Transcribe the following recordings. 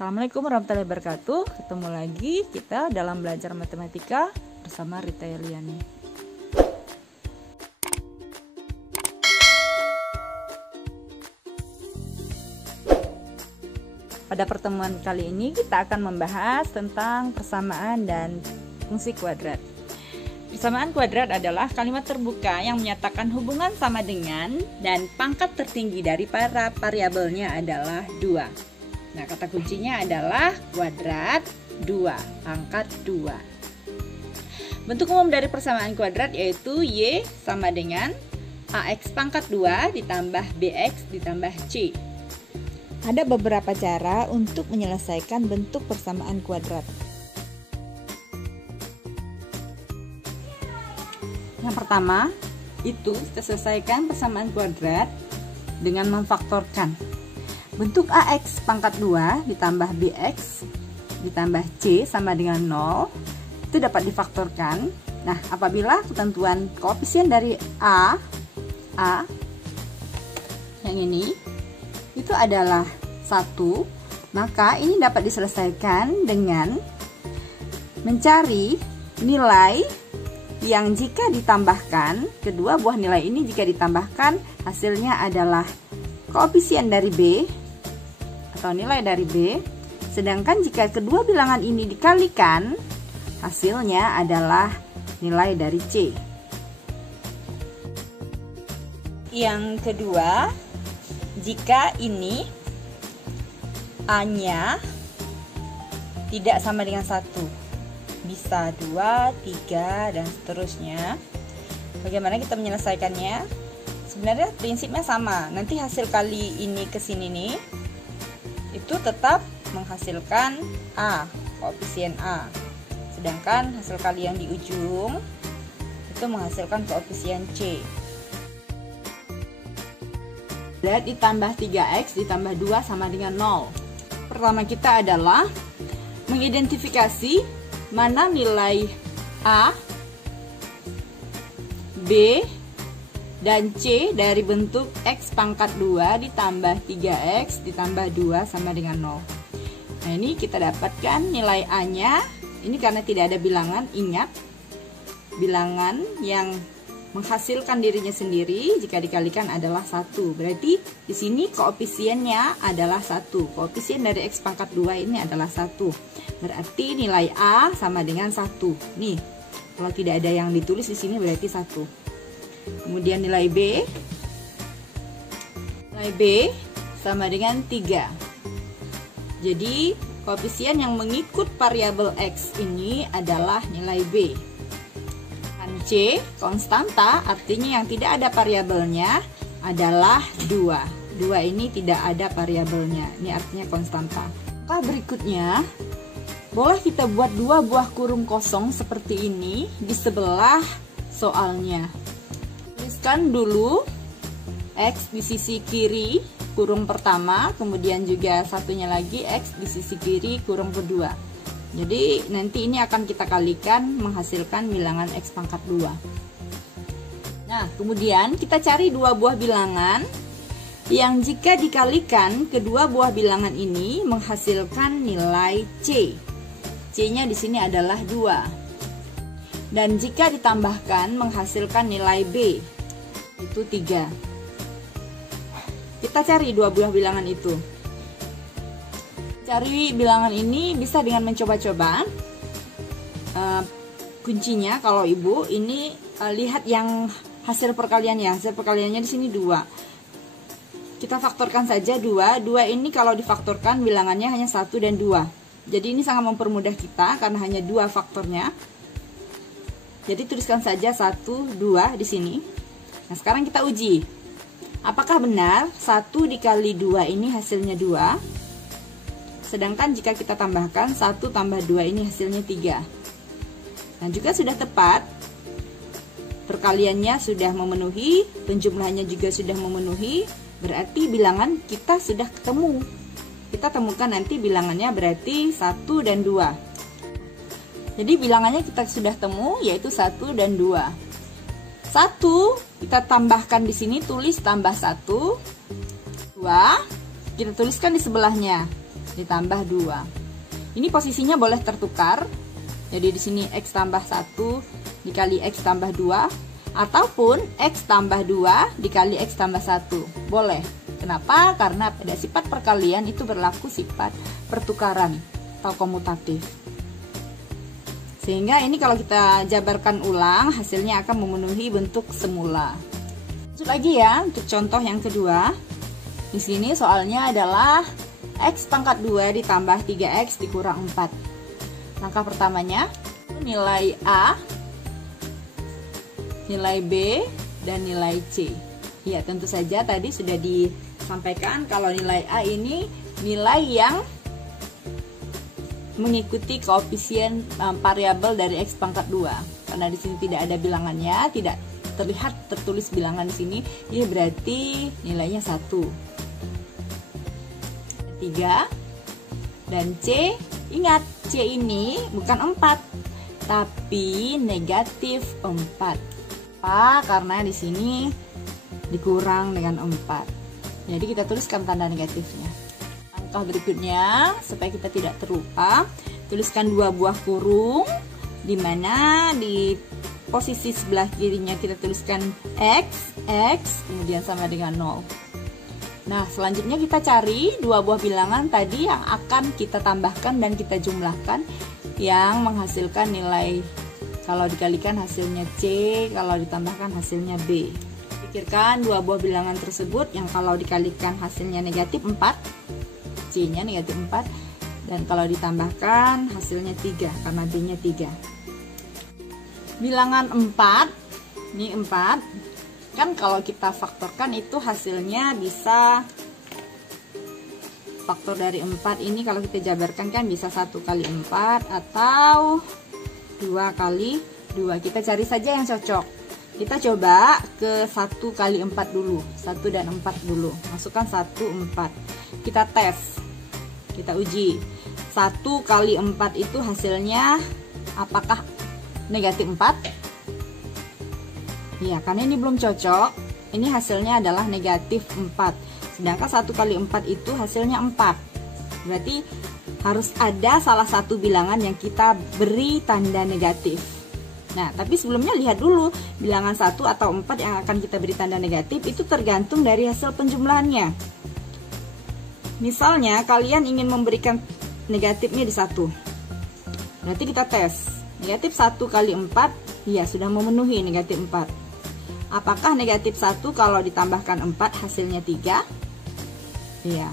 Assalamualaikum warahmatullahi wabarakatuh. Ketemu lagi kita dalam belajar matematika bersama Rita Eliani. Pada pertemuan kali ini kita akan membahas tentang persamaan dan fungsi kuadrat. Persamaan kuadrat adalah kalimat terbuka yang menyatakan hubungan sama dengan dan pangkat tertinggi dari para variabelnya adalah 2. Nah, kata kuncinya adalah kuadrat 2, pangkat 2. Bentuk umum dari persamaan kuadrat yaitu Y sama dengan AX pangkat 2 ditambah BX ditambah C. Ada beberapa cara untuk menyelesaikan bentuk persamaan kuadrat. Yang pertama, itu kita selesaikan persamaan kuadrat dengan memfaktorkan. Bentuk AX pangkat 2 ditambah BX ditambah C sama dengan 0 itu dapat difaktorkan. Nah, apabila ketentuan koefisien dari A yang ini itu adalah 1, maka ini dapat diselesaikan dengan mencari nilai yang jika ditambahkan, kedua buah nilai ini jika ditambahkan hasilnya adalah koefisien dari B atau nilai dari B, sedangkan jika kedua bilangan ini dikalikan, hasilnya adalah nilai dari C. Yang kedua, jika ini A-nya tidak sama dengan 1, bisa 2, 3, dan seterusnya. Bagaimana kita menyelesaikannya? Sebenarnya prinsipnya sama. Nanti hasil kali ini ke sini nih, itu tetap menghasilkan A, koefisien A. Sedangkan hasil kali yang di ujung itu menghasilkan koefisien C. Ditambah 3X ditambah 2 sama dengan 0. Pertama kita adalah mengidentifikasi mana nilai A, B, dan C dari bentuk X pangkat 2 ditambah 3X ditambah 2 sama dengan 0. Nah, ini kita dapatkan nilai A-nya. Ini karena tidak ada bilangan, ingat bilangan yang menghasilkan dirinya sendiri jika dikalikan adalah 1. Berarti di sini koefisiennya adalah 1. Koefisien dari X pangkat 2 ini adalah 1. Berarti nilai A sama dengan 1. Nih, kalau tidak ada yang ditulis di sini berarti 1. Kemudian nilai B sama dengan 3. Jadi koefisien yang mengikut variabel X ini adalah nilai B. Dan C konstanta, artinya yang tidak ada variabelnya adalah 2. 2 ini tidak ada variabelnya, ini artinya konstanta. Maka berikutnya boleh kita buat 2 buah kurung kosong seperti ini di sebelah soalnya. Tuliskan dulu X di sisi kiri kurung pertama, kemudian juga satunya lagi X di sisi kiri kurung kedua. Jadi nanti ini akan kita kalikan menghasilkan bilangan X pangkat 2. Nah, kemudian kita cari 2 buah bilangan yang jika dikalikan kedua buah bilangan ini menghasilkan nilai C. C-nya di sini adalah 2. Dan jika ditambahkan menghasilkan nilai B, itu 3. Kita cari 2 buah bilangan itu. Cari bilangan ini bisa dengan mencoba-coba. Kuncinya kalau ibu ini lihat yang hasil perkaliannya. Hasil perkaliannya di sini 2. Kita faktorkan saja 2. 2 ini kalau difaktorkan bilangannya hanya 1 dan 2. Jadi ini sangat mempermudah kita karena hanya 2 faktornya. Jadi tuliskan saja 1, 2 di sini. Nah, sekarang kita uji. Apakah benar 1 dikali 2 ini hasilnya 2? Sedangkan jika kita tambahkan 1 tambah 2 ini hasilnya 3. Nah, juga sudah tepat. Perkaliannya sudah memenuhi, penjumlahannya juga sudah memenuhi. Berarti bilangan kita sudah ketemu. Kita temukan nanti bilangannya berarti 1 dan 2. Jadi bilangannya kita sudah temu yaitu 1 dan 2. 1 kita tambahkan di sini, tulis tambah 1. 2 kita tuliskan di sebelahnya. ditambah 2. Ini posisinya boleh tertukar. Jadi di sini X tambah 1 dikali X tambah 2, ataupun X tambah 2 dikali X tambah 1. Boleh. Kenapa? Karena pada sifat perkalian itu berlaku sifat pertukaran atau komutatif. Sehingga ini kalau kita jabarkan ulang, hasilnya akan memenuhi bentuk semula. Lanjut lagi ya, untuk contoh yang kedua. Di sini soalnya adalah X pangkat 2 ditambah 3X dikurang 4. Langkah pertamanya, nilai A, nilai B, dan nilai C. Ya, tentu saja tadi sudah disampaikan kalau nilai A ini nilai yang mengikuti koefisien variabel dari X pangkat 2. Karena di sini tidak ada bilangannya, tidak terlihat tertulis bilangan di sini, ya berarti nilainya 1. 3 dan C, ingat C ini bukan 4 tapi negatif 4. Apa? Karena di sini dikurang dengan 4. Jadi kita tuliskan tanda negatifnya. Langkah berikutnya, supaya kita tidak terlupa, tuliskan 2 buah kurung, di mana di posisi sebelah kirinya kita tuliskan X, kemudian sama dengan 0. Nah, selanjutnya kita cari 2 buah bilangan tadi yang akan kita tambahkan dan kita jumlahkan, yang menghasilkan nilai, kalau dikalikan hasilnya C, kalau ditambahkan hasilnya B. Pikirkan 2 buah bilangan tersebut yang kalau dikalikan hasilnya negatif 4, C-nya negatif 4, dan kalau ditambahkan hasilnya 3 karena B-nya 3. Bilangan 4, ini 4, kan kalau kita faktorkan itu hasilnya bisa, faktor dari 4 ini kalau kita jabarkan kan bisa 1 kali 4 atau 2 kali 2. Kita cari saja yang cocok. Kita coba ke 1 kali 4 dulu, 1 dan 4 dulu. Masukkan 1, 4. Kita tes, kita uji. 1 kali 4 itu hasilnya apakah negatif 4? Ya, karena ini belum cocok. Ini hasilnya adalah negatif 4. Sedangkan 1 kali 4 itu hasilnya 4. Berarti harus ada salah satu bilangan yang kita beri tanda negatif. Nah, tapi sebelumnya lihat dulu bilangan 1 atau 4 yang akan kita beri tanda negatif itu tergantung dari hasil penjumlahannya. Misalnya kalian ingin memberikan negatifnya di 1. Berarti kita tes. Negatif 1 kali 4, ya sudah memenuhi negatif 4. Apakah negatif 1 kalau ditambahkan 4 hasilnya 3? Iya.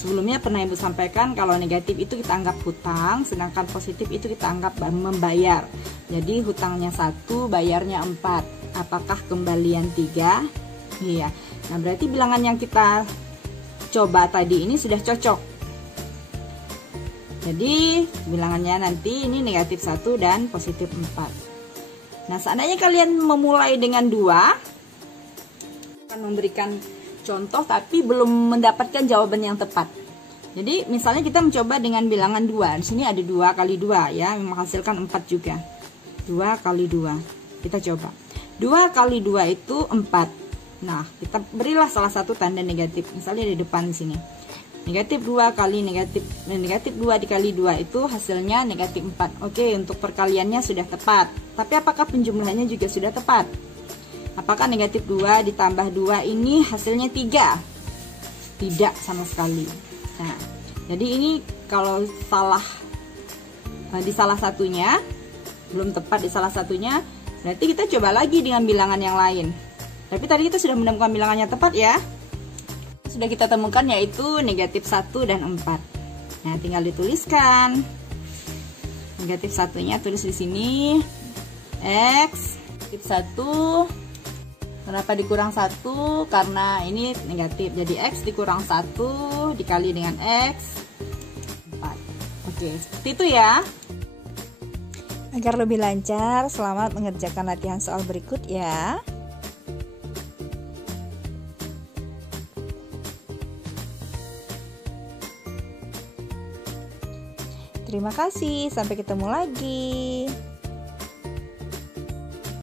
Sebelumnya pernah Ibu sampaikan kalau negatif itu kita anggap hutang, sedangkan positif itu kita anggap membayar. Jadi hutangnya 1, bayarnya 4. Apakah kembalian 3? Iya. Nah, berarti bilangan yang kita coba tadi ini sudah cocok. Jadi bilangannya nanti ini negatif 1 dan positif 4. Nah, seandainya kalian memulai dengan 2, akan memberikan contoh tapi belum mendapatkan jawaban yang tepat. Jadi misalnya kita mencoba dengan bilangan 2. Di sini ada 2 kali 2 ya, menghasilkan 4 juga. 2 kali 2. Kita coba. 2 kali 2 itu 4. Nah, kita berilah salah satu tanda negatif. Misalnya di depan di sini. Negatif 2 kali negatif 2 dikali 2 itu hasilnya negatif 4. Oke, untuk perkaliannya sudah tepat. Tapi apakah penjumlahannya juga sudah tepat? Apakah negatif 2 ditambah 2 ini hasilnya 3? Tidak sama sekali. Nah, jadi ini kalau salah di salah satunya, belum tepat di salah satunya, berarti kita coba lagi dengan bilangan yang lain. Tapi tadi kita sudah menemukan bilangannya tepat ya. Sudah kita temukan yaitu negatif 1 dan 4. Nah, tinggal dituliskan. Negatif 1-nya tulis di sini. X negatif 1. Kenapa dikurang 1? Karena ini negatif. Jadi X dikurang 1 dikali dengan X 4. Oke, seperti itu ya. Agar lebih lancar, selamat mengerjakan latihan soal berikut ya. Terima kasih, sampai ketemu lagi.